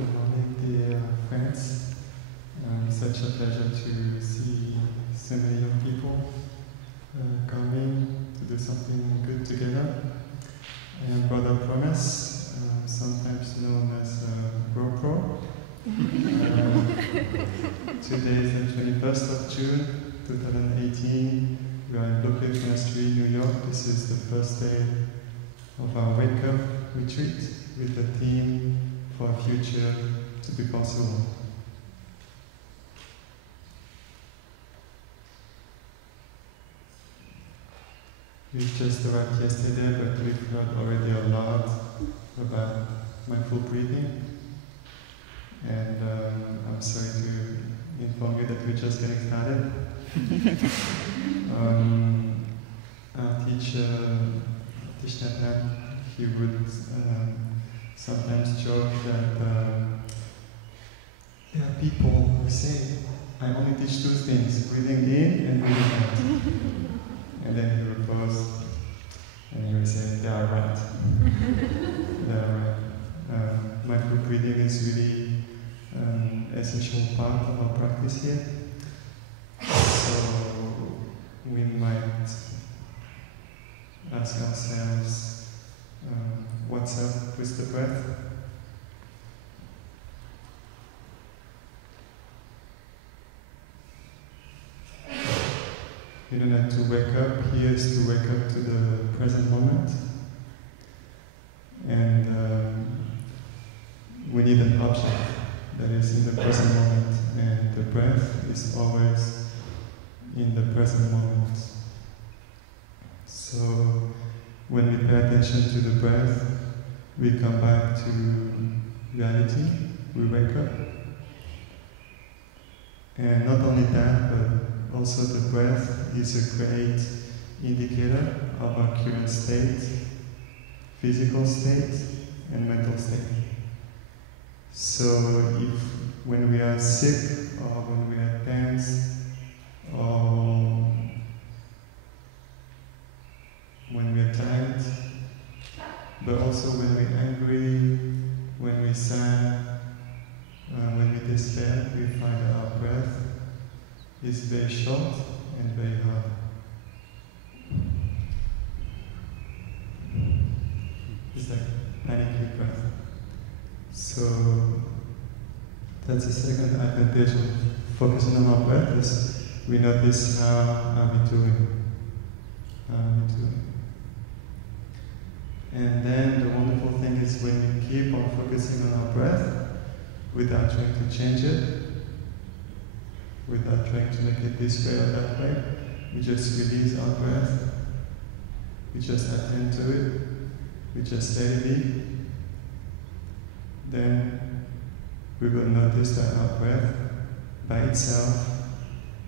Good morning, dear friends. Such a pleasure to see so many young people coming to do something good together. I am Brother Promise, sometimes known as GoPro. Today is the 21st of June, 2018. We are in Blue Cliff Monastery, New York. This is the first day of our Wake Up retreat with the theme for a future to be possible. We just arrived yesterday, but we've heard already a lot about mindful breathing. And I'm sorry to inform you that we're just getting started. Our teacher, Tishnatan, he would sometimes joke that there are people who say, I only teach two things, breathing in and breathing out. And then he would pause and he would say, they are right. They are right. Mindful breathing is really an essential part of our practice here. So we might ask ourselves, what's up with the breath? You don't have to wake up. Here is to wake up to the present moment. And we need an object that is in the present moment. And the breath is always in the present moment. So when we pay attention to the breath, we come back to reality. We wake up. And not only that, but also the breath is a great indicator of our current state, physical state, and mental state. So if when we are sick, or when we are tense, or when we are tired, but also when we're angry, when we're sad, when we despair, we find that our breath is very short and very hard. It's like panicky breath. So that's the second advantage of focusing on our breath is we notice how are we doing. And then the wonderful thing is when we keep on focusing on our breath without trying to change it, without trying to make it this way or that way, we just release our breath, we just attend to it, we just let it be. Then we will notice that our breath by itself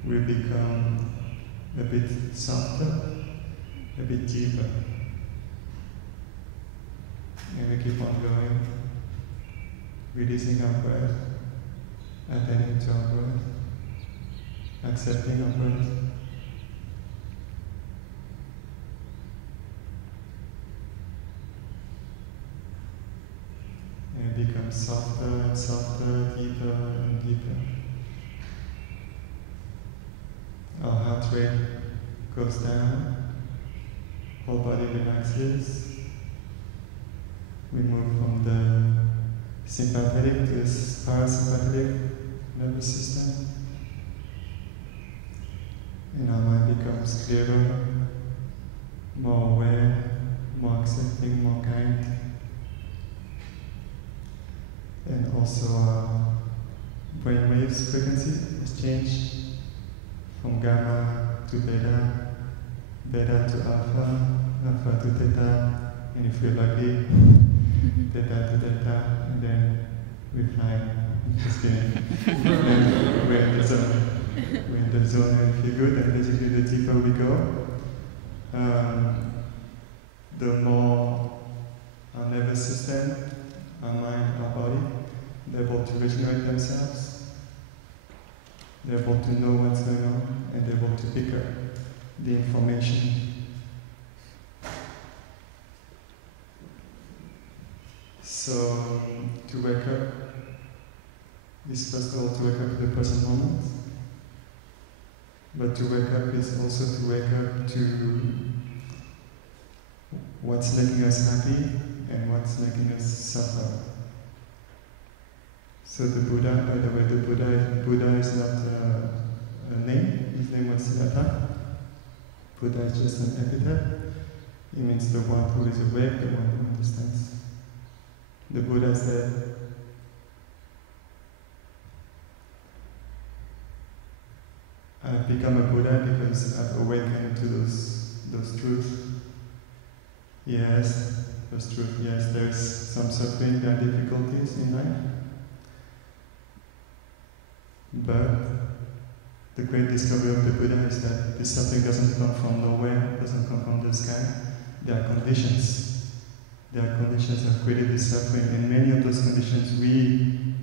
will become a bit softer, a bit deeper. And we keep on going, releasing our breath, attending to our breath, accepting our breath. And it becomes softer and softer, deeper and deeper. Our heart rate goes down, whole body relaxes. We move from the sympathetic to the parasympathetic nervous system. And our mind becomes clearer, more aware, more accepting, more kind. And also our brainwaves frequency has changed from gamma to beta, beta to alpha, alpha to theta, and if we're lucky, theta to delta, and then we fly. Just kidding. And we're in the zone. We're in the zone and feel good, and basically the deeper we go, the more our nervous system, our mind, our body, they're able to regenerate themselves, they're able to know what's going on, and they're able to pick up the information. So, to wake up, is first of all to wake up to the present moment. But to wake up is also to wake up to what's making us happy and what's making us suffer. So the Buddha, by the way, the Buddha is not a name. His name was Siddhartha. Buddha is just an epithet. It means the one who is awake, the one who understands. The Buddha said, I've become a Buddha because I've awakened to those truths. Yes, those truths. Yes, there's some suffering, there are difficulties in life. But the great discovery of the Buddha is that this suffering doesn't come from nowhere, doesn't come from the sky. There are conditions. There are conditions that have created this suffering, and many of those conditions we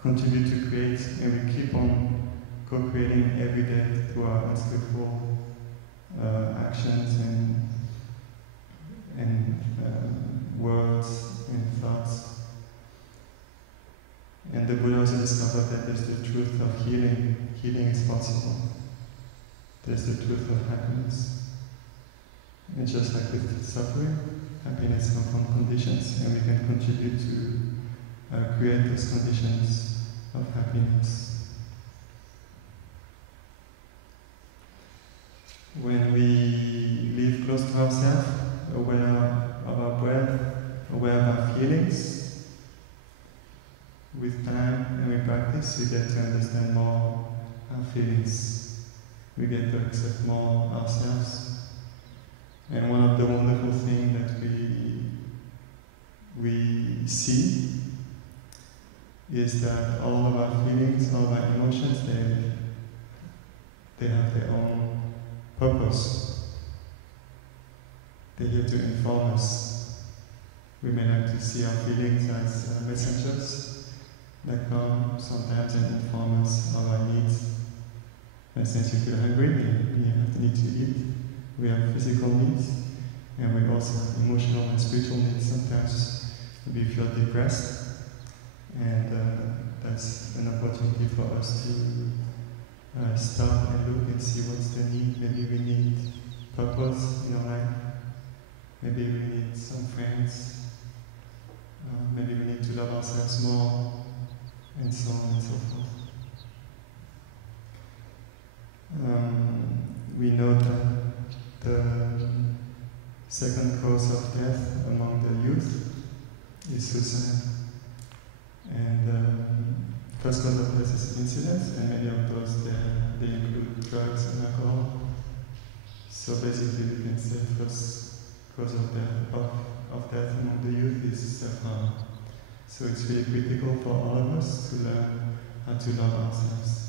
contribute to create, and we keep on co-creating every day through our unskillful actions and words and thoughts. And the Buddha also discovered that there's the truth of healing. Healing is possible. There's the truth of happiness. And just like with suffering, happiness comes from conditions, and we can contribute to create those conditions of happiness. When we live close to ourselves, aware of our breath, aware of our feelings, with time and with practice, we get to understand more our feelings. We get to accept more ourselves. And one of the wonderful things that we see is that all of our feelings, all of our emotions, they have their own purpose. They're here to inform us. We may like to see our feelings as messengers that come sometimes and inform us of our needs. For instance, you feel hungry, we have the need to eat. We have physical needs, and we also have emotional and spiritual needs. Sometimes we feel depressed, and that's an opportunity for us to stop and look and see what's the need. Maybe we need purpose in our life. Maybe we need some friends. Maybe we need to love ourselves more, and so on and so forth. We know that the second cause of death among the youth is suicide. And first cause of death is incidents, and many of those they include drugs and alcohol. So basically we can say first cause of death among the youth is self-harm. So it's really critical for all of us to learn how to love ourselves.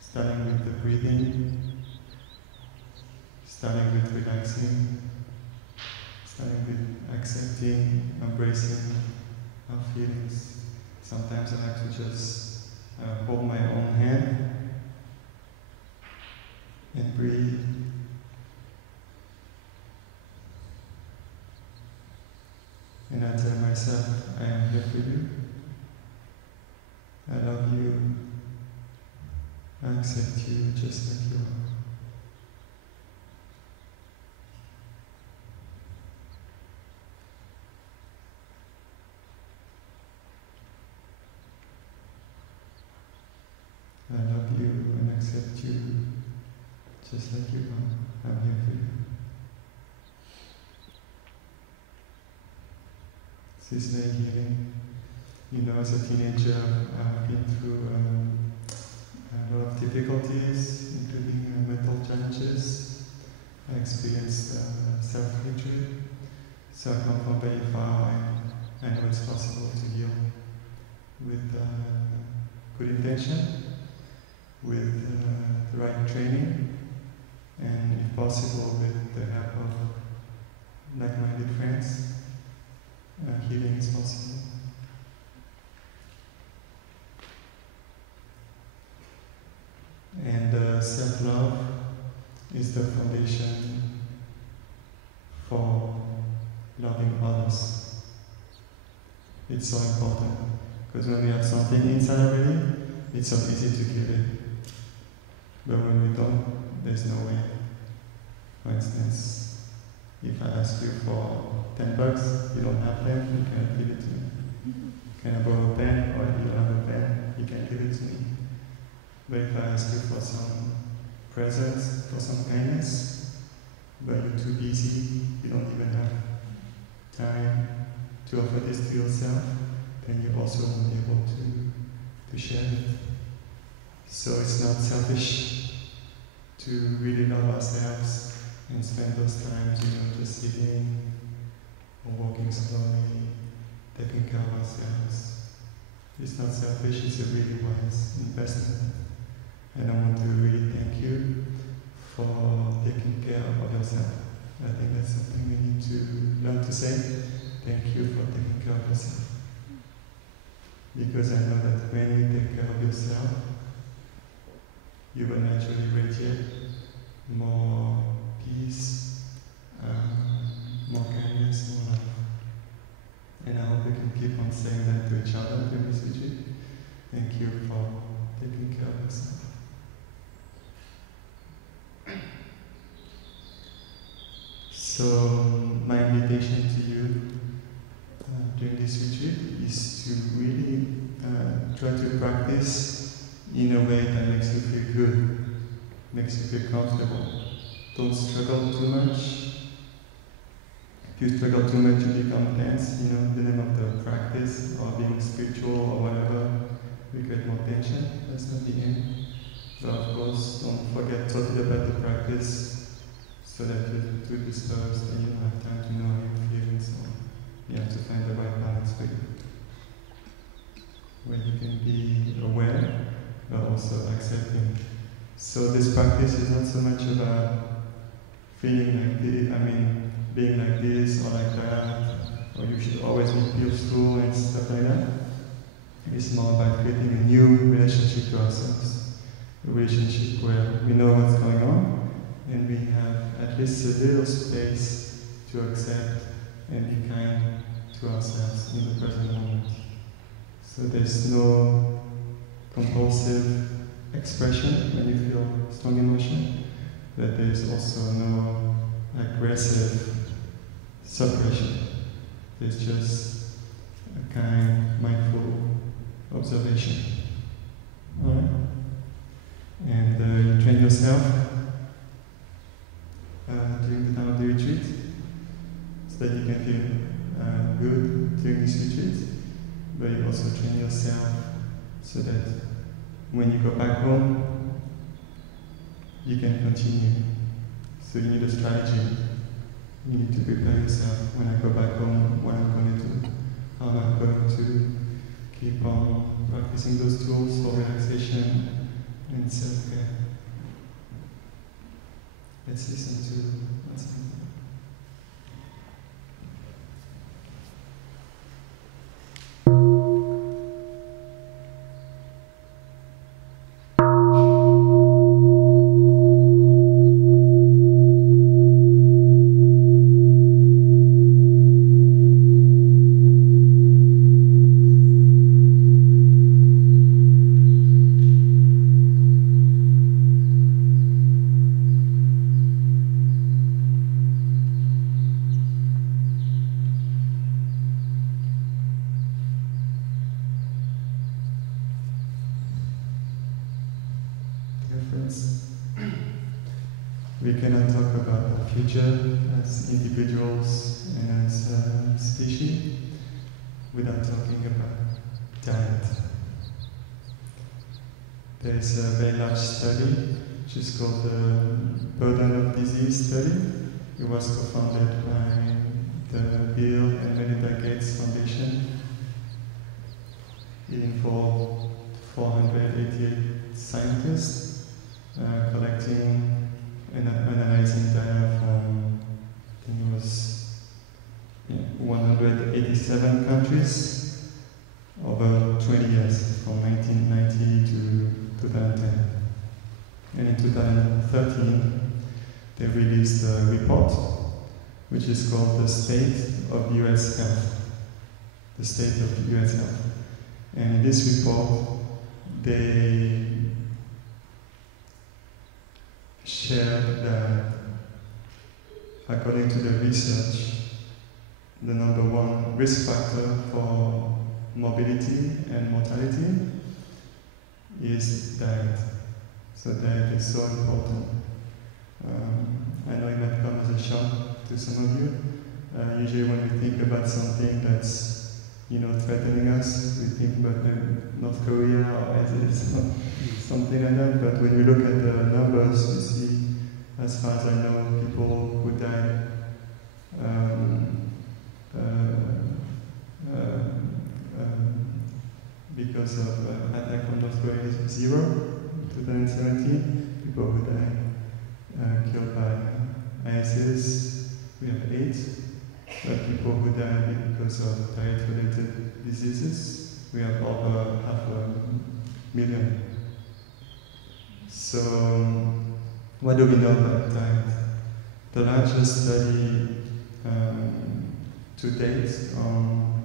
Starting with the breathing, starting with relaxing, starting with accepting, embracing our feelings. Sometimes I like to just hold my own hand and breathe. And I tell myself, I am here for you. I love you. I accept you just like you are. I love you and accept you just like you are. I'm here for you. This is very healing. You know, as a teenager, I've been through a lot of difficulties, including mental challenges. I experienced self-hatred. So I come from very far, and I know it's possible to heal with good intention, with the right training, and if possible, with the help of like-minded friends. Healing is possible. And self-love is the foundation for loving others. It's so important, Because when we have something inside already, it's so easy to give it. But when we don't, there's no way. For instance, if I ask you for $10, you don't have them, you can't give it to me. Can I borrow a pen? Or if you don't have a pen, you can't give it to me. But if I ask you for some presents, for some kindness, but you're too busy, you don't even have time to offer this to yourself, then you also won't be able to share it. So it's not selfish to really love ourselves and spend those times, just sitting or walking slowly, taking care of ourselves. It's not selfish, it's a really wise investment. And I want to really thank you for taking care of yourself. I think that's something we need to learn to say. Thank you for taking care of yourself. Because I know that when you take care of yourself, you will naturally radiate more peace, more kindness, more love. And I hope we can keep on saying that to each other during this retreat. Thank you for taking care of yourself. So my invitation to you during this retreat is to really try to practice in a way that makes you feel good, makes you feel comfortable. Don't struggle too much. If you struggle too much, you become tense. The name of the practice, or being spiritual or whatever, we get more tension. That's not the end. But of course, don't forget totally about the practice, so that you're too disturbed and you don't have time to know how you feel and so on. You have to find the right balance for you, where you can be aware, but also accepting. So this practice is not so much about feeling like this, being like this or like that, or you should always be peaceful and stuff like that. It's more about creating a new relationship to ourselves, a relationship where we know what's going on, and we have at least a little space to accept and be kind to ourselves in the present moment. So there's no compulsive expression when you feel strong emotion, but there's also no aggressive suppression. There's just a kind, mindful observation. Alright? And you train yourself during the time of the retreat, so that you can feel good during this retreat, but you also train yourself so that when you go back home, you can continue. So you need a strategy. You need to prepare yourself. When I go back home, what I'm going to do, how I'm going to keep on practicing those tools for relaxation and self-care. Let's listen to what's happening. We cannot talk about the future as individuals and as a species without talking about diet. There is a very large study which is called the Burden of Disease Study. It was co-founded by the Bill and Melinda Gates Foundation. It involved 488 scientists collecting and analyzing data from, I think it was 187 countries over 20 years, from 1990 to 2010. And in 2013, they released a report which is called The State of US Health. The State of US Health. And in this report, they shared that, according to the research, the number one risk factor for morbidity and mortality is diet. So diet is so important. I know it might come as a shock to some of you. Usually when we think about something that's, threatening us, we think about North Korea or ISIS or something like that. But when we look at the numbers, we see, as far as I know, people who died because of attack from North Korea is 0 in 2017. People who died killed by ISIS, we have 8. But people who died because of diet-related diseases, we have over 500,000. So, what do we know about diet? The largest study to date on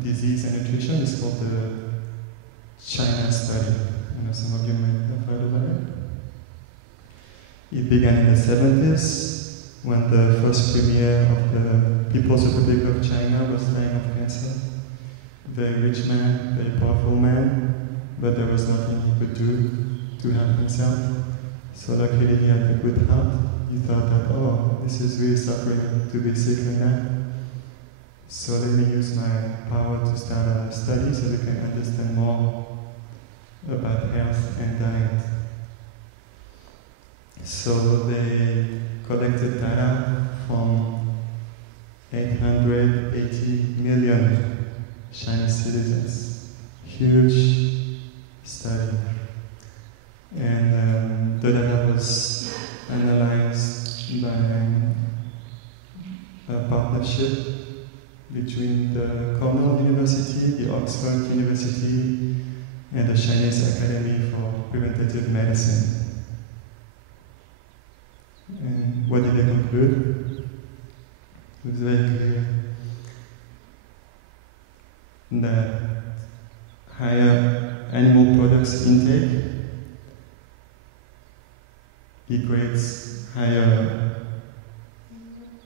disease and nutrition is called the China study. I know some of you might have heard about it. It began in the 70s when the first premier of the People's Republic of China was dying of cancer. Very rich man, very powerful man, but there was nothing he could do to help himself. So luckily he had a good heart. He thought that, this is really suffering to be sick like that. So let me use my power to start a study so we can understand more about health and diet. So they collected data from 880 million Chinese citizens. Huge study. And the data was analyzed by a partnership between the Cornell University, the Oxford University, and the Chinese Academy for Preventative Medicine. And what did they conclude? It was very clear that higher animal products intake equates higher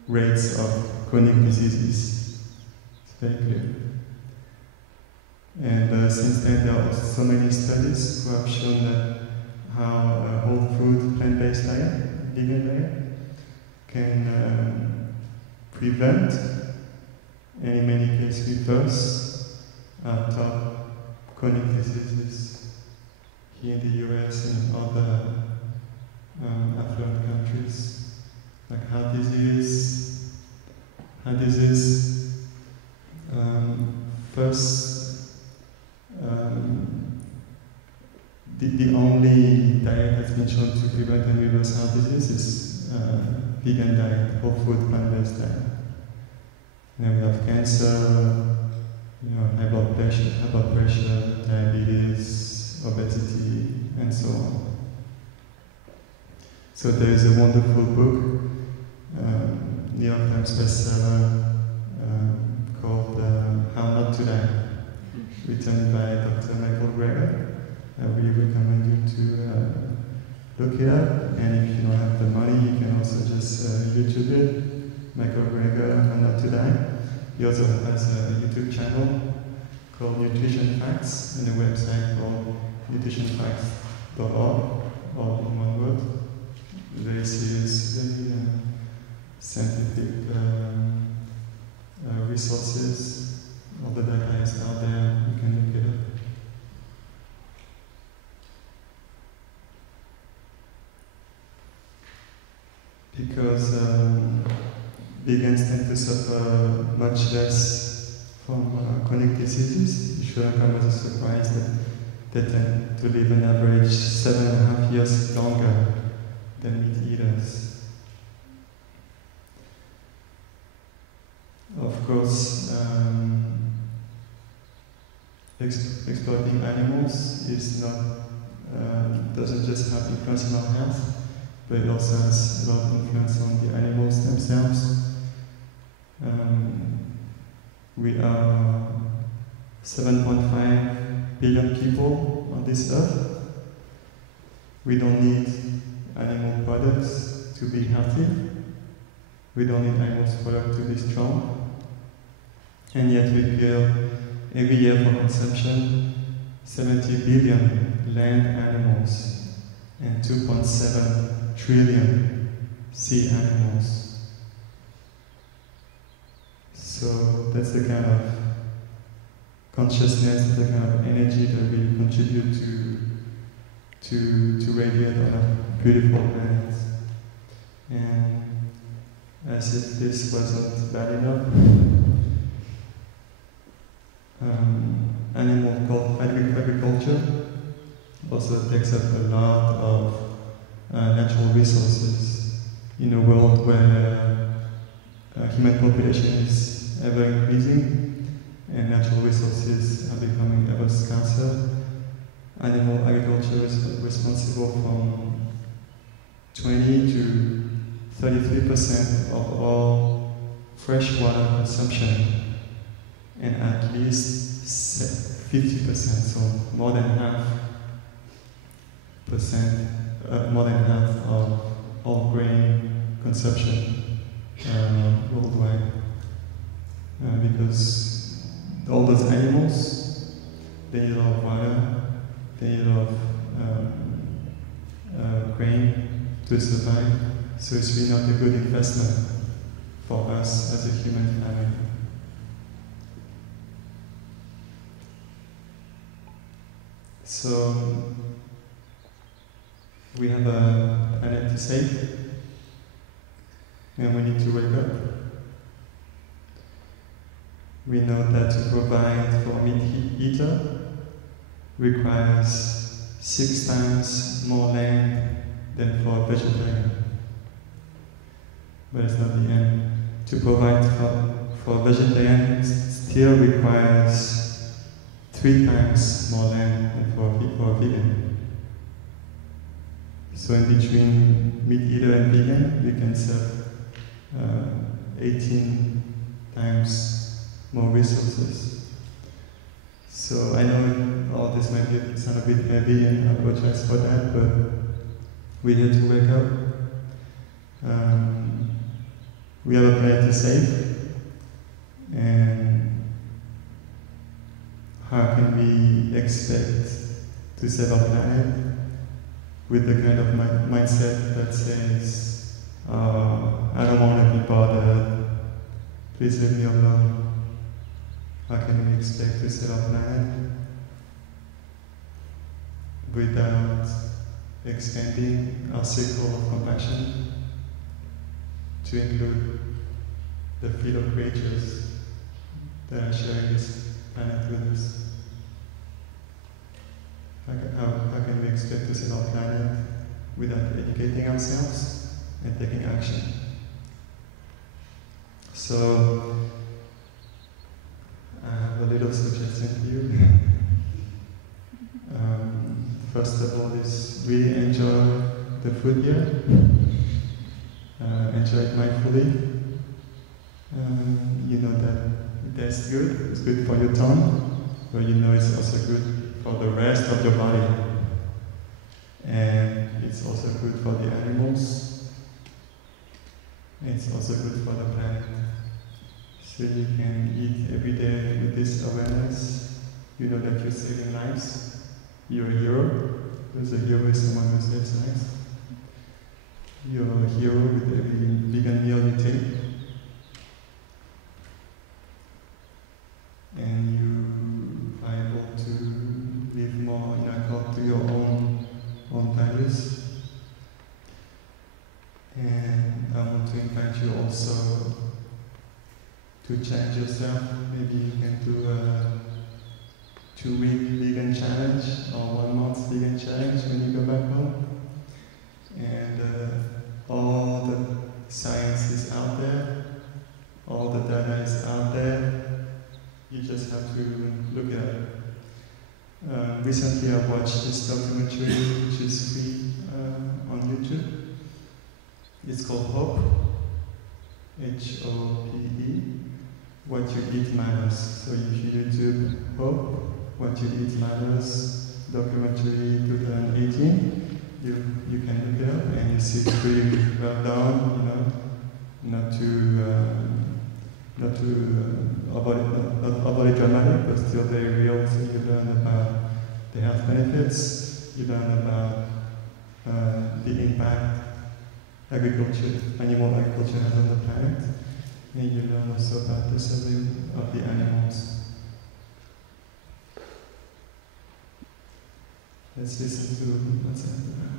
rates of chronic diseases. It's very clear. And since then there are so many studies who have shown that how a whole food, plant-based diet, vegan diet, can prevent, and in many cases reverse, top chronic diseases here in the US and other affluent countries, like heart disease. The only diet that's been shown to prevent and reverse heart disease is vegan diet, whole food, plant-based diet. And we have cancer, high blood pressure, diabetes, obesity, and so on. So there is a wonderful book, New York Times bestseller, called How Not to Die, written by Dr. Michael Greger. I really recommend you to look it up, and if you don't have the money, you can also just YouTube it, Michael Greger, How Not to Die. He also has a YouTube channel called Nutrition Facts, and a website called nutritionfacts.org, all in one word. Very serious, very scientific resources. All the data is out there, you can look it up. Because vegans tend to suffer much less from chronic diseases. It shouldn't come as a surprise that they tend to live an average 7.5 years longer than meat eaters. Of course, exploiting animals is not doesn't just have influence on our health, but it also has a lot of influence on the animals themselves. We are 7.5 billion people on this earth. We don't need animal products to be healthy. We don't need animal products to be strong. And yet we kill every year for consumption 70 billion land animals and 2.7 trillion sea animals. So that's the kind of consciousness, the kind of energy that we contribute to radiate on a beautiful planet. And as if this wasn't bad enough, animal agriculture also takes up a lot of natural resources in a world where human population is ever increasing and natural resources are becoming ever scarcer. Animal agriculture is responsible from 20 to 33% of all freshwater consumption, and at least 50%, so more than half of all grain consumption worldwide. Because all those animals, they need a lot of water, they need a lot of grain to survive, so it's really not a good investment for us as a human family. So we have a planet to save, and we need to wake up. We know that to provide for a meat eater requires 6 times more land than for a vegetarian. But it's not the end. To provide for a vegetarian still requires 3 times more land than for a vegan. So in between meat eater and vegan, we can serve 18 times more resources. So I know all this might sound a bit heavy, and I apologize for that, but we need to wake up. We have a planet to save, and how can we expect to save our planet with the kind of mindset that says, I don't want to be bothered, please leave me alone. How can we expect to save our planet without expanding our circle of compassion to include the fleet of creatures that are sharing this planet with us? How can we expect to save our planet without educating ourselves and taking action? So, I have a little suggestion to you. First of all is really enjoy the food here. Enjoy it mindfully. You know that that's good. It's good for your tongue, but you know it's also good for the rest of your body. And it's also good for the animals. It's also good for the planet. So you can eat every day with this awareness. You know that you're saving lives. You're a hero. There's a hero is someone who saves lives. You're a hero with every vegan meal you take. And you are able to live more in accord to your own values. And I want to invite you also to challenge yourself. Maybe you can do a 2-week vegan challenge or 1 month vegan challenge when you go back home. And all the science is out there, all the data is out there. You just have to look at it. Recently I watched this documentary which is free on YouTube. It's called Hope, H-O-P-E. What You Eat Matters. So if you YouTube Hope, What You Eat Matters documentary 2018, you can look it up and you see it's pretty well done, not overly dramatic, but still very real. So you learn about the health benefits, you learn about the impact animal agriculture has on the planet, and you learn also about the survival of the animals. Let's listen to what's happening now.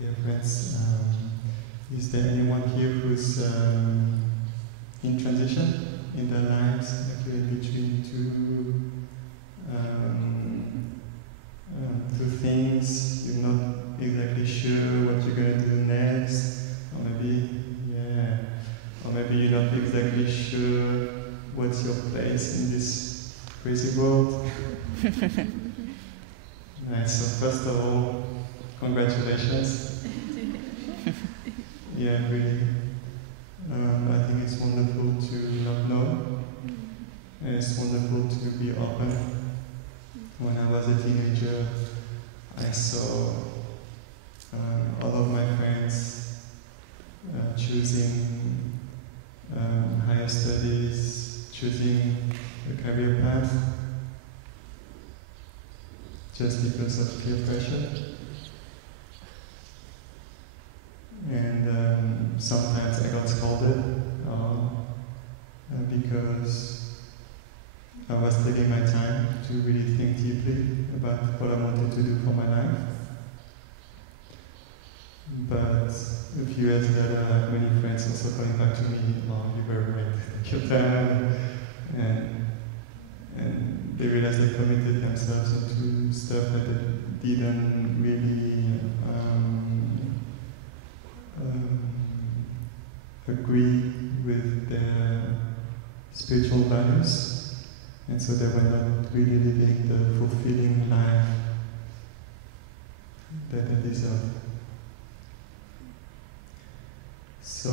Dear friends, is there anyone here who's in transition in their lives, actually between two things? You're not exactly sure what you're going to do next, or maybe you're not exactly sure what's your place in this crazy world. Right, so first of all, congratulations. Yeah, really. I think it's wonderful to not know, and it's wonderful to be open. When I was a teenager, I saw all of my friends choosing higher studies, choosing a career path, just because of peer pressure. And sometimes I got scolded because I was taking my time to really think deeply about what I wanted to do for my life. But a few years later, I have many friends also coming back to me, "Oh, you were right, take your time." And they realized they committed themselves into stuff that they didn't really agree with their spiritual values, and so they were not really living the fulfilling life that they deserve. So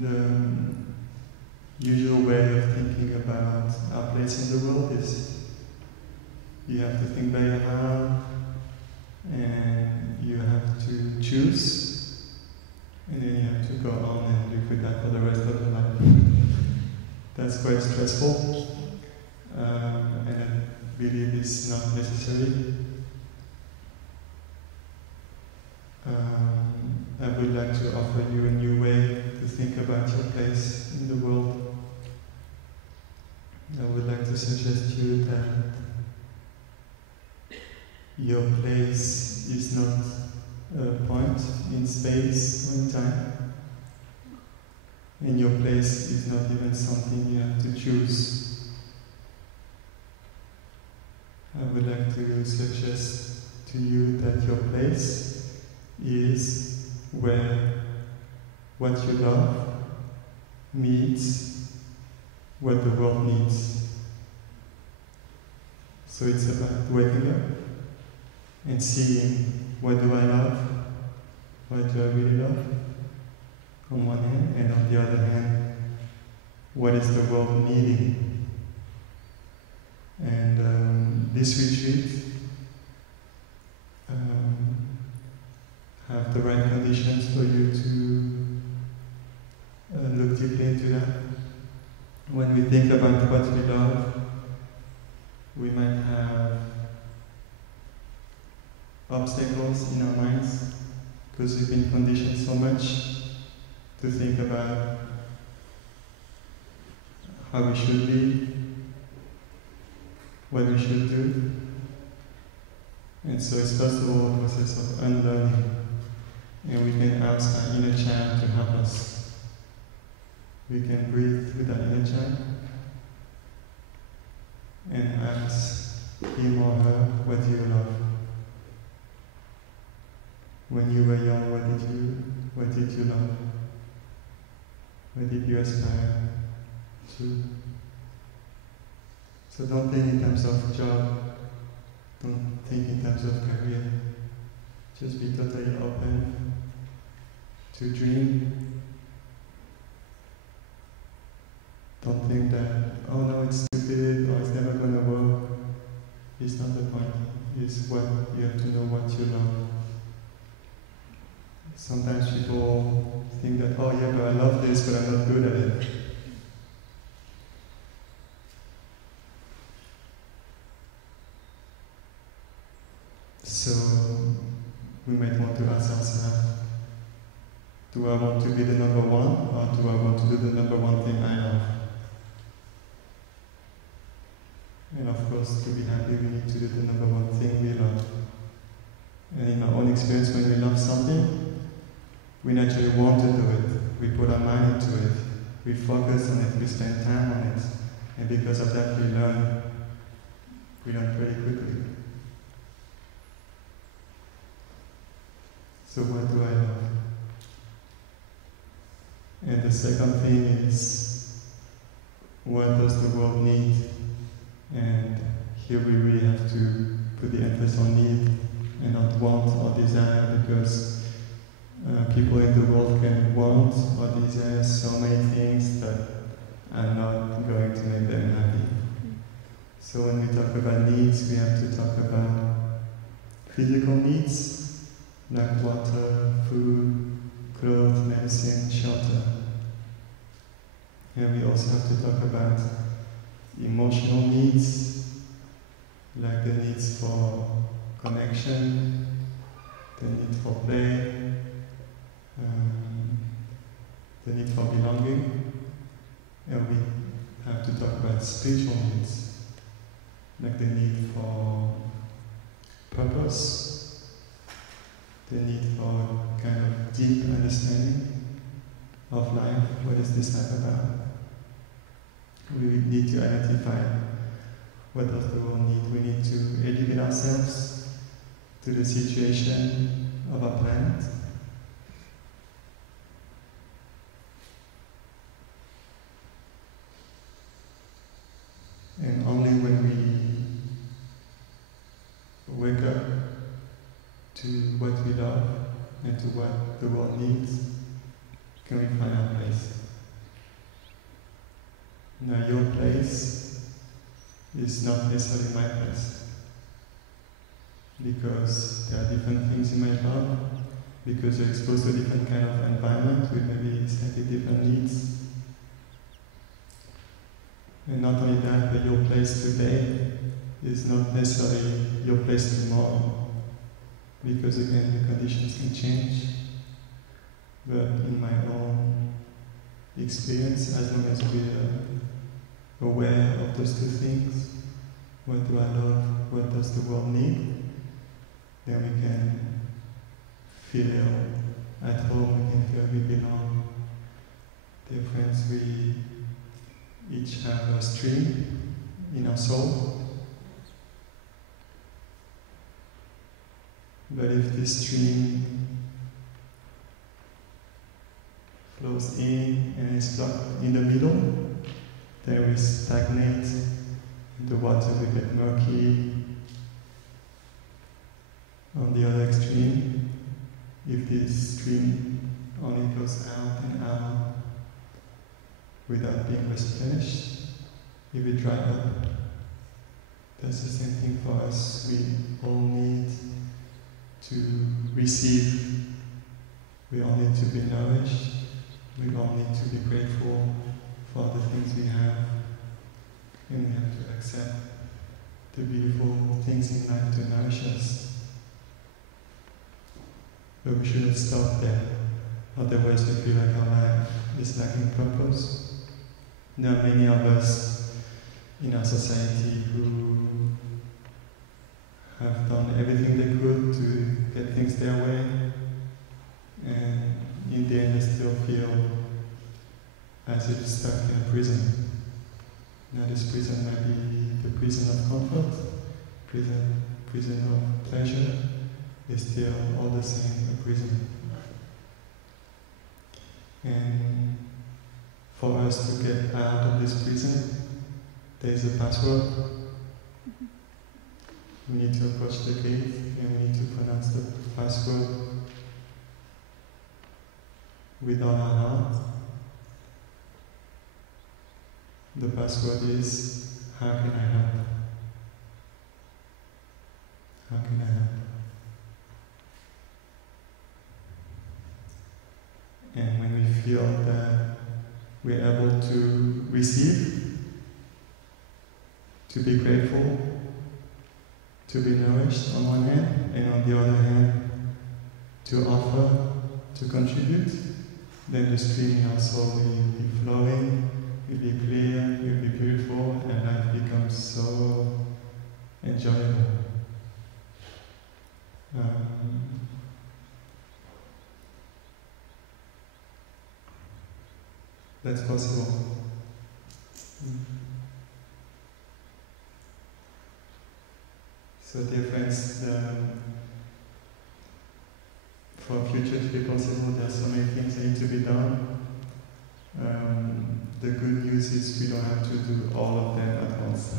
the usual way of thinking about our place in the world is you have to think very hard and you have to choose, and then you have to go on and live with that for the rest of your life. That's quite stressful, and I believe it's not necessary. I would like to offer you a new way to think about your place in the world. I would like to suggest to you that your place is not a point in space or in time, and your place is not even something you have to choose. I would like to suggest to you that your place is where what you love meets what the world needs. So it's about waking up and seeing, what do I love? What do I really love? On one hand, and on the other hand, what is the world needing? And this retreat have the right conditions for you to look deeply into that. When we think about what we love, we might have obstacles in our minds because we've been conditioned so much to think about how we should be, what we should do. And so it's first of all a process of unlearning. And we can ask our inner child to help us. We can breathe with our inner child and ask him or her, what do you love? When you were young, what did you love? What did you aspire to? So don't think in terms of job, don't think in terms of career. Just be totally open to dream. Don't think that, oh no, it's stupid, or it's never going to work. It's not the point. It's what you have to know what you love. Sometimes people think that, oh yeah, but I love this, but I'm not good at it. So we might want to ask ourselves, do I want to be the number one, or do I want to do the number one thing I love? And of course, to be happy, we need to do the number one thing we love. And in our own experience, when we love something, we naturally want to do it. We put our mind into it. We focus on it. We spend time on it. And because of that, we learn. We learn pretty quickly. So what do I love? And the second thing is, what does the world need? And here we really have to put the emphasis on need and not want or desire, because people in the world can want or desire so many things that are not going to make them happy. So when we talk about needs, we have to talk about physical needs, like water, food, clothes, medicine, shelter. And we also have to talk about emotional needs, like the needs for connection, the need for play, the need for belonging. And we have to talk about spiritual needs, like the need for purpose, the need for kind of deep understanding of life. What is this life about? We need to identify what does the world need. We need to educate ourselves to the situation of our planet. And only when we wake up to what we love and to what the world needs, can we find our place. Now your place is not necessarily my place, because there are different things you might love, because you're exposed to a different kind of environment with maybe slightly different needs. And not only that, but your place today is not necessarily your place tomorrow, because again, the conditions can change. But in my own experience, as long as we are aware of those two things, what do I love, what does the world need, then we can feel at home, we can feel we belong. Dear friends, we each have a stream in our soul. But if this stream flows in and is blocked in the middle, then we stagnate, the water will get murky. On the other extreme, if this stream only goes out and out without being replenished, if it dries up, that's the same thing for us. We all need to receive, we all need to be nourished, we all need to be grateful for the things we have, and we have to accept the beautiful things in life to nourish us. But we shouldn't stop there. Otherwise we feel like our life is lacking purpose. There are many of us in our society who have done everything they could to get things their way, and in the end they still feel as if stuck in a prison. Now this prison might be the prison of comfort, prison of pleasure. It's still all the same, a prison. And for us to get out of this prison, there's a password. We need to approach the gate and we need to pronounce the password with all our heart. The password is, how can I help? How can I help? And when we feel that we're able to receive, to be grateful, to be nourished on one hand, and on the other hand, to offer, to contribute, then the stream in our soul will be flowing, will be clear, will be beautiful, and life becomes so enjoyable. That's possible. So dear friends, for future to be possible, there are so many things that need to be done. The good news is we don't have to do all of them at once.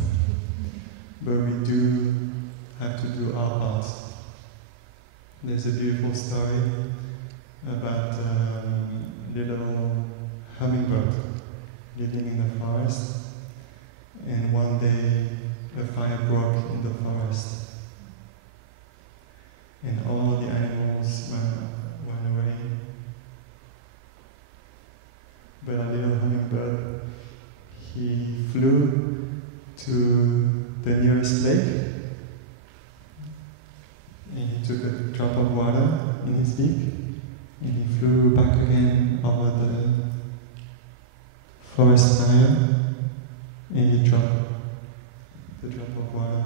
But we do have to do our part. There's a beautiful story about a little hummingbird living in the forest, and one day a fire broke in the forest, and all the animals ran away. But a little hummingbird, he flew to the nearest lake, and he took a drop of water in his beak, and he flew back again over the forest fire, and he dropped the drop of water,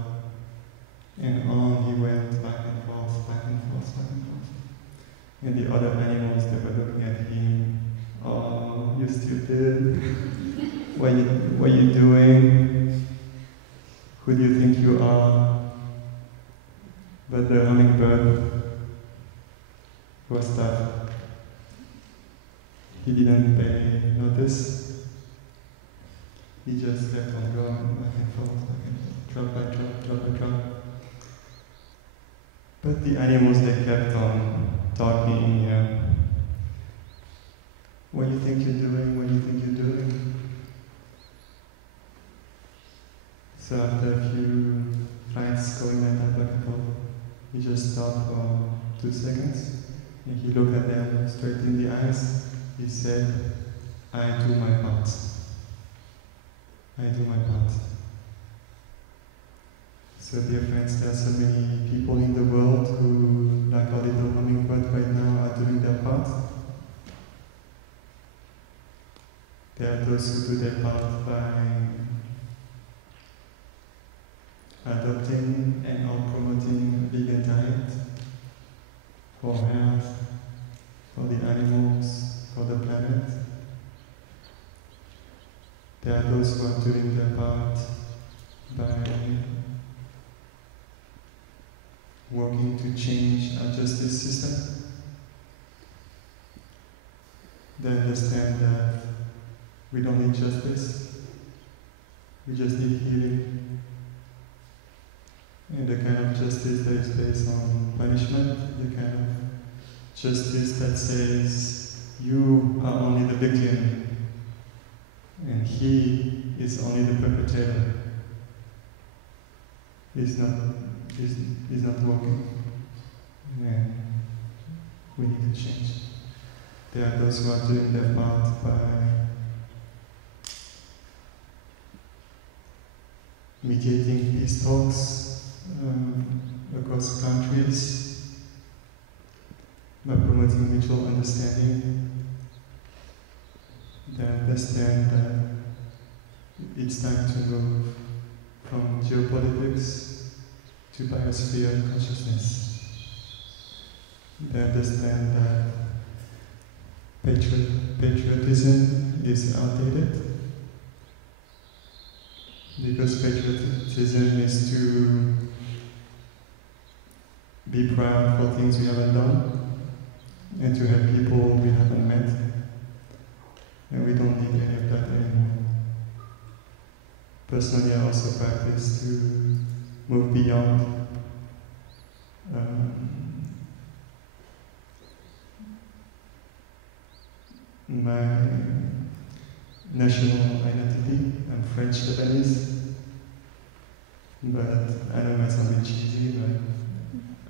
and on he went back and forth, back and forth, back and forth. And the other animals, they were looking at him. Oh, you stupid. What are you doing? Who do you think you are? But the hummingbird was tough. He didn't pay notice. He just kept on going back and forth, drop by drop, drop by drop. But the animals, they kept on talking. What do you think you're doing? What do you think you're doing? So after a few flights going like that back and forth, he just stopped for 2 seconds, and he looked at them straight in the eyes. He said, I do my part. I do my part. So dear friends, there are so many people in the world who, like our little hummingbird right now, are doing their part. There are those who do their part by adopting and or promoting a vegan diet for health, for the animals, for the planet. There are those who are doing their part by working to change our justice system. They understand that we don't need justice, we just need healing. And the kind of justice that is based on punishment, the kind of justice that says you are only the victim and he is only the perpetrator, is not working. And we need to change. There are those who are doing their part by mediating peace talks across countries, by promoting mutual understanding. They understand that it's time to move from geopolitics to biosphere consciousness. They understand that patriotism is outdated, because patriotism is to be proud for things we haven't done and to have people we haven't met, and we don't need any of that anymore. Personally, I also practice to move beyond my national identity. I'm French Lebanese, but I know my sounding cheesy, but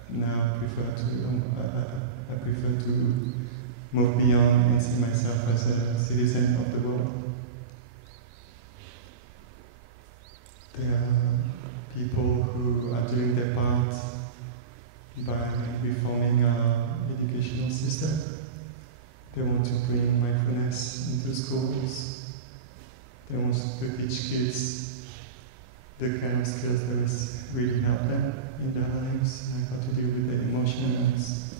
now I prefer to move beyond and see myself as a citizen of the world. There are people who are doing their part by reforming our educational system. They want to bring mindfulness into schools. They want to teach kids the kind of skills that will really help them in their lives, like how to deal with their emotions,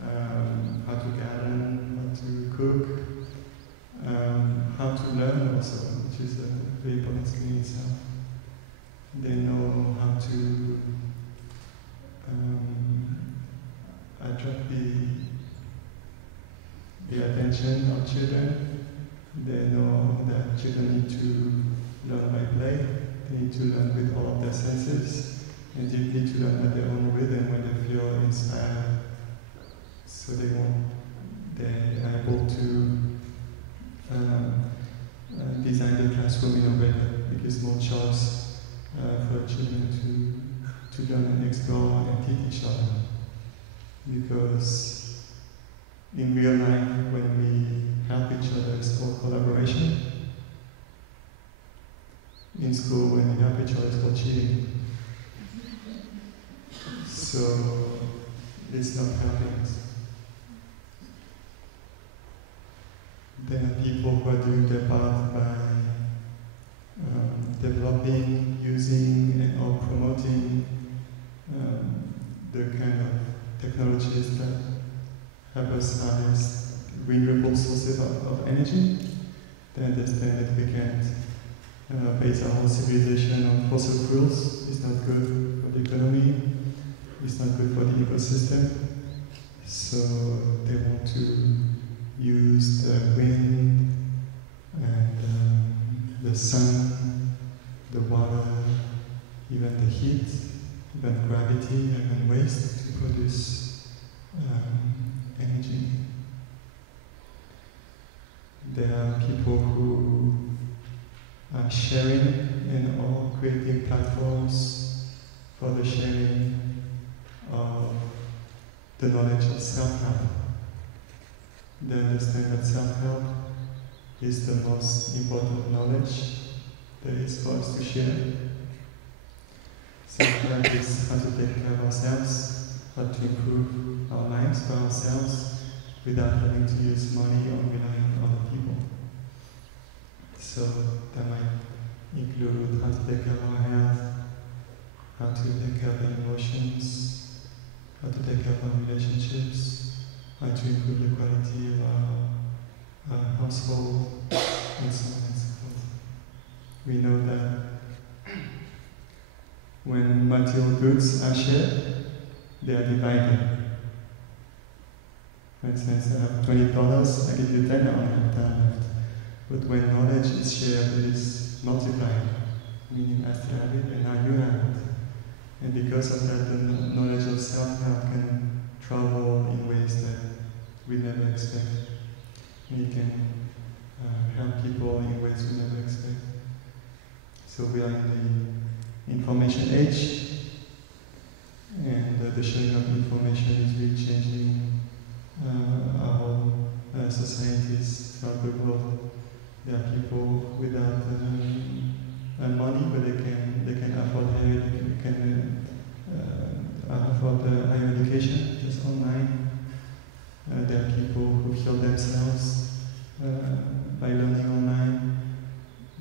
how to garden, how to cook, how to learn also, which is a very important skill in itself. They know how to attract the attention of children. They know that children need to learn by play. They need to learn with all of their senses, and they need to learn at their own rhythm when they feel inspired. So they are able to design the classroom in a way that gives more choice for children to learn and explore and teach each other. Because in real life, when we help each other, it's called collaboration. In school, when we help each other, it's called cheating. So it's not helping us. There are people who are doing their part by developing, using, and or promoting the kind of technologies that help us harness renewable sources of energy. They understand that we can't base our whole civilization on fossil fuels. It's not good for the economy. It's not good for the ecosystem. So they want to use the wind and the sun, the water, even the heat, even gravity, even waste to produce energy. There are people who are sharing and all creating platforms for the sharing of the knowledge of self-help. They understand that self-help is the most important knowledge there is for us to share. Self-help is how to take care of ourselves, how to improve our lives for ourselves without having to use money or rely on other people. So that might include how to take care of our health, how to take care of our emotions, how to take care of our relationships, how to improve the quality of our household, and so on and so forth. We know that when material goods are shared, they are divided. For instance, I have $20, I give you 10, I only have 10 left. But when knowledge is shared, it is multiplied, meaning I still have it and now you have it. And because of that, the knowledge of self-help can travel in ways that we never expect. And it can help people in ways we never expect. So we are in the information age, and the sharing of information is really changing our whole societies throughout the world. There are people without money, but they can afford higher education just online. heal themselves by learning online.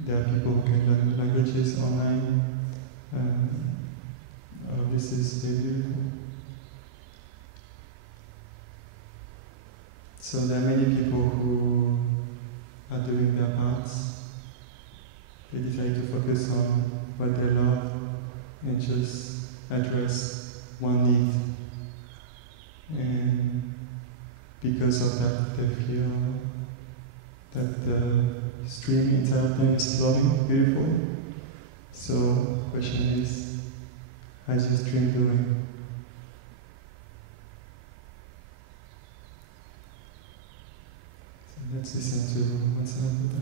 There are people who can learn languages online. All of this is very beautiful. So there are many people who are doing their parts. They decide to focus on what they love and just address one need. And because of that, they feel that the stream inside of them is flowing beautifully. So the question is, how's your stream doing? So let's listen to what's happening.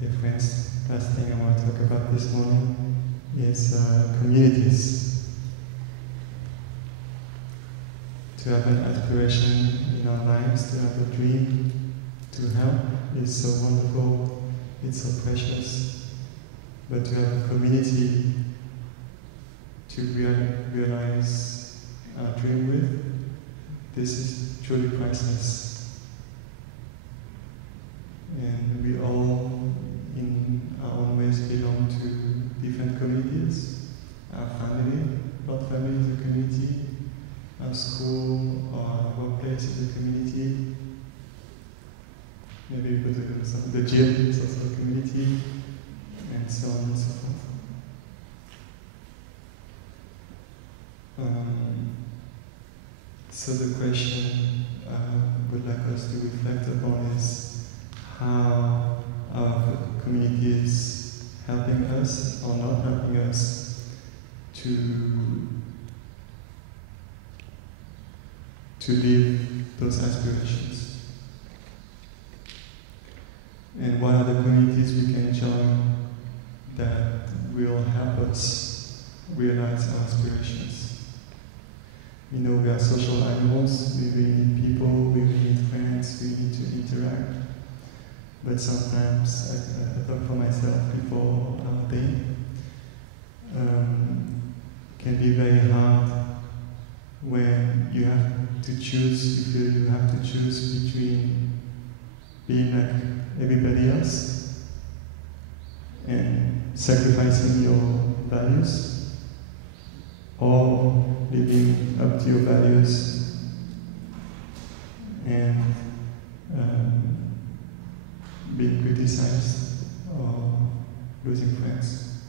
Dear friends, last thing I want to talk about this morning is communities. To have an aspiration in our lives, to have a dream, to help is so wonderful, it's so precious. But to have a community to realize our dream with, this is truly priceless. And we all, in our own ways, belong to different communities. Our family, blood family is a community. Our school or our workplace is a community. Maybe because of the gym is also a community, and so on and so forth. So the question I would like us to reflect upon is how our community is helping us or not helping us to live those aspirations. And what are the communities we can join that will help us realize our aspirations? You know, we are social animals, we really need people, we really need friends, we need to interact. But sometimes, I talk for myself before our day, can be very hard when you have to choose, you feel you have to choose between being like everybody else and sacrificing your values, or living up to your values and being criticized or losing friends.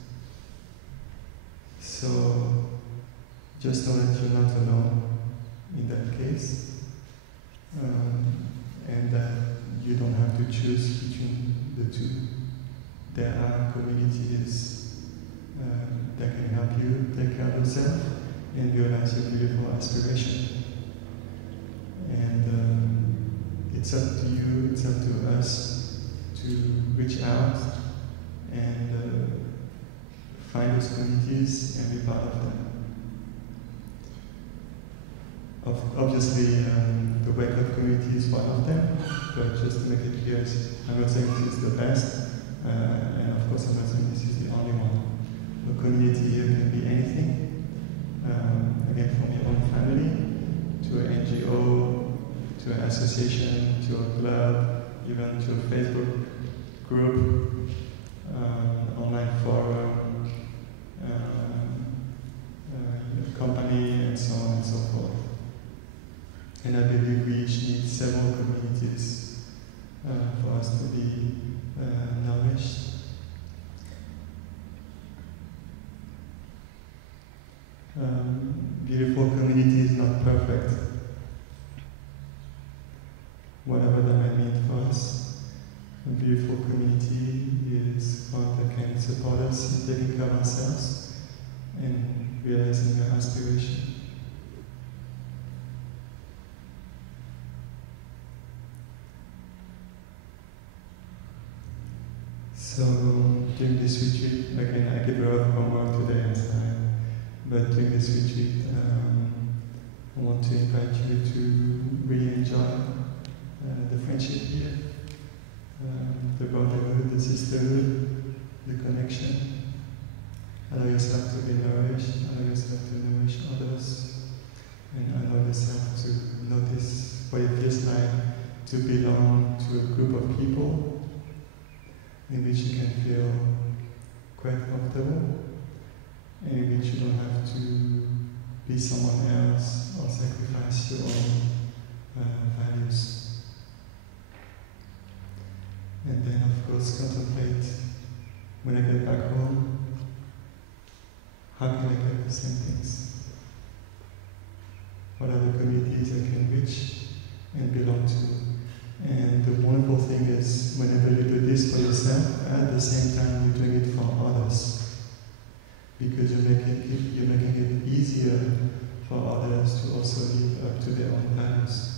So just know that you're not alone in that case, and that you don't have to choose between the two. There are communities that can help you take care of yourself and realize your beautiful aspiration. And it's up to you, it's up to us to reach out and find those communities and be part of them. Obviously, the Wake Up community is one of them, but just to make it clear, I'm not saying this is the best, and of course I'm not saying this is the only one. The community here can be anything, again from your own family, to an NGO, to an association, to a club, even to a Facebook group, online forum, company, and so on and so forth. And I believe we each need several communities for us to be nourished. Beautiful community is not perfect. Whatever that might mean for us, a beautiful community is one that can support us in taking care of ourselves and realizing our aspiration. So during this retreat, again, I give a lot of homework today and time, but during this retreat, I want to invite you to really enjoy the friendship here, the brotherhood, the sisterhood, the connection. Allow yourself to be nourished, allow yourself to nourish others, and allow yourself to notice what it feels like to belong to a group of people in which you can feel quite comfortable, and in which you don't have to be someone else or sacrifice your own values. And then, of course, contemplate, when I get back home, how can I get the same things? What are the communities I can reach and belong to? And the wonderful thing is, whenever you do this for yourself, at the same time you're doing it for others. Because you're making it easier for others to also live up to their own values.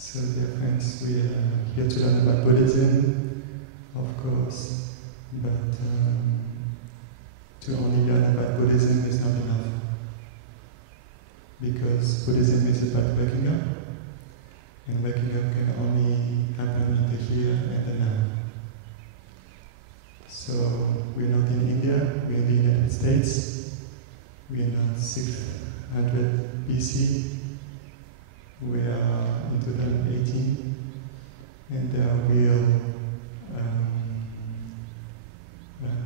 So, dear friends, we are here to learn about Buddhism, of course, but to only learn about Buddhism is not enough. Because Buddhism is about waking up, and waking up can only happen in the here and the now. So, we're not in India, we're in the United States, we are not 600 BC. We are in 2018, and there are real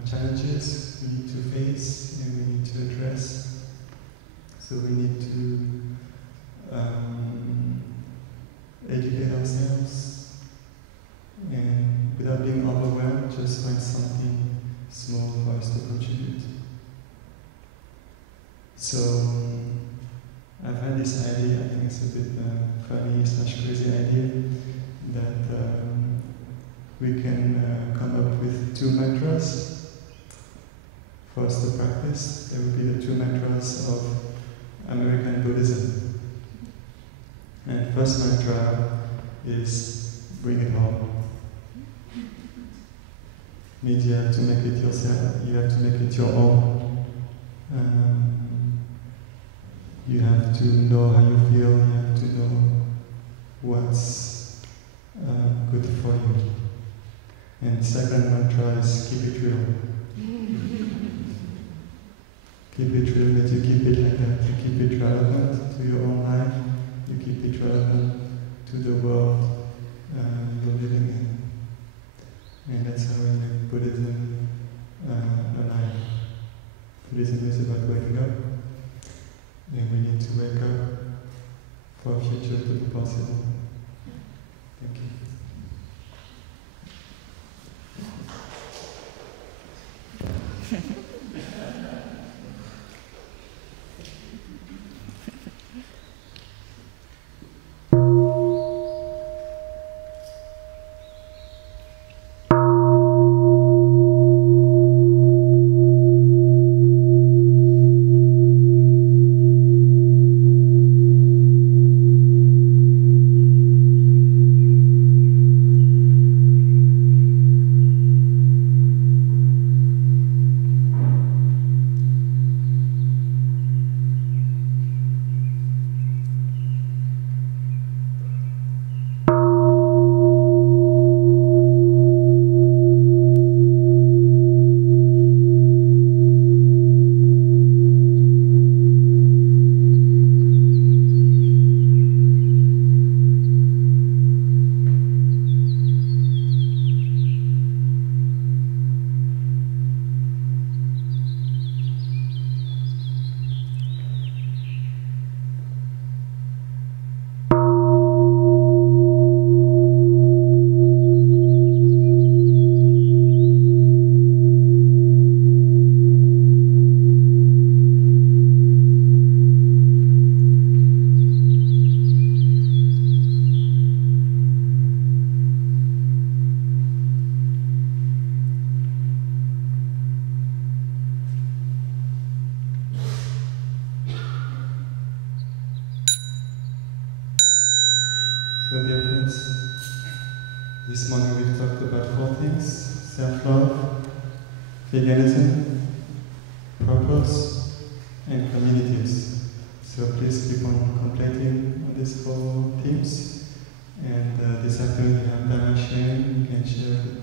challenges we need to face and we need to address. So we need to educate ourselves, and without being overwhelmed, just find something small for us to contribute. So I've had this idea, I think it's a bit funny / crazy idea, that we can come up with 2 mantras for us to practice. They would be the 2 mantras of American Buddhism. And first mantra is bring it home. Means you have to make it yourself, you have to make it your own. You have to know how you feel, you have to know what's good for you. And second mantra is keep it real. Keep it real means you keep it like that. You keep it relevant to your own life, you keep it relevant to the world you're living in. And that's how we make Buddhism alive. Buddhism is about waking up. And we need to wake up for a future to be possible. Thank you. So dear friends, this morning we've talked about 4 things: self-love, veganism, purpose, and communities. So please keep on contemplating on these 4 themes. And this afternoon you have Dharma sharing, you can share with